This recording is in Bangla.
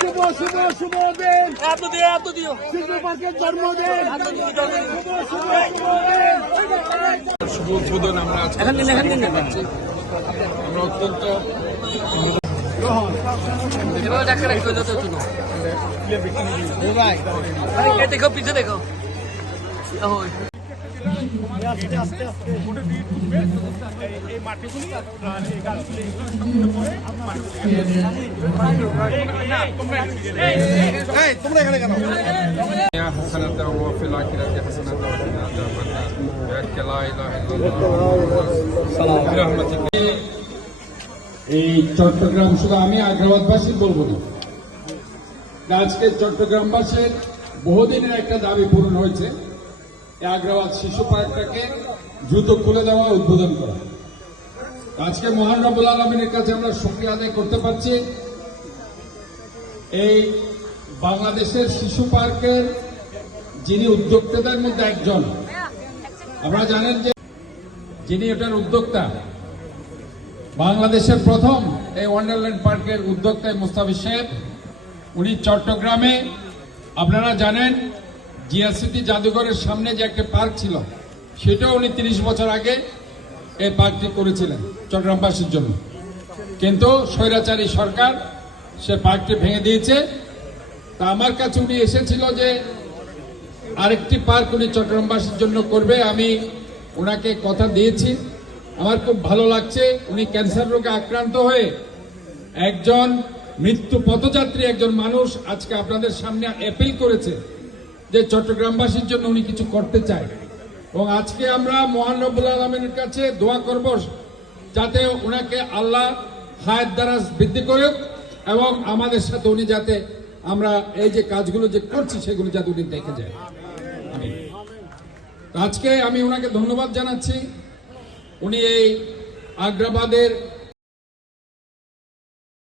শুভ শুভ শুভ দিন, শিশু পার্কের জন্মদিন, শুভ উদ্বোধন আমরা আমরা অত্যন্ত দেখো পিছিয়ে দেখো তোমরা এখানে কেন? حسنة وفي الآخرة حسنة وقنا عذاب النار لا إله إلا الله برحمتك। এই চট্টগ্রাম শুধু আমি আগ্রাবাদবাসী বলবো না, আজকে চট্টগ্রামবাসীর বহুদিনের একটা দাবি পূরণ হয়েছে, এই আগ্রাবাদ শিশু পার্কটাকে দ্রুত খুলে দেওয়া, উদ্বোধন করা। আজকে মহান রব্বুল আলামিনের কাছে আমরা শুকরিয়া আদায় করতে পারছি। এই বাংলাদেশের শিশু পার্কের যিনি উদ্যোক্তাদের মধ্যে একজন, আপনারা জানেন যে যিনি এটার উদ্যোক্তা, বাংলাদেশের প্রথম এই ওয়ান্ডারল্যান্ড পার্কের উদ্যোক্তা মুস্তাফিজ সাহেব, উনি চট্টগ্রামে, আপনারা জানেন জিয়া স্মৃতি জাদুঘরের সামনে যে একটা পার্ক ছিল, সেটাও উনি 30 বছর আগে এই পার্কটি করেছিলেন চট্টগ্রামবাসীর জন্য, কিন্তু স্বৈরাচারী সরকার সে পার্কটি ভেঙে দিয়েছে। তা আমার কাছে উনি এসেছিল যে আরেকটি পার্ক উনি চট্টগ্রামবাসীর জন্য করবে, আমি ওনাকে কথা দিয়েছি। আমার খুব ভালো লাগছে, উনি ক্যান্সার রোগে আক্রান্ত হয়ে একজন মৃত্যু পথযাত্রী একজন মানুষ আজকে আপনাদের সামনে অ্যাপিল করেছে যে চট্টগ্রামবাসীর জন্য উনি কিছু করতে চায়। এবং আজকে আমরা মহান রব্বুল আলামিনের কাছে দোয়া করব যাতে ওনাকে আল্লাহ হায়াত দারাজ বৃদ্ধি করুক এবং আমাদের সাথে উনি যাতে আমরা এই যে কাজগুলো যে করছি সেগুলো যাতে উনি দেখে যায়। আজকে আমি ওনাকে ধন্যবাদ জানাচ্ছি। উনি এই আগ্রাবাদের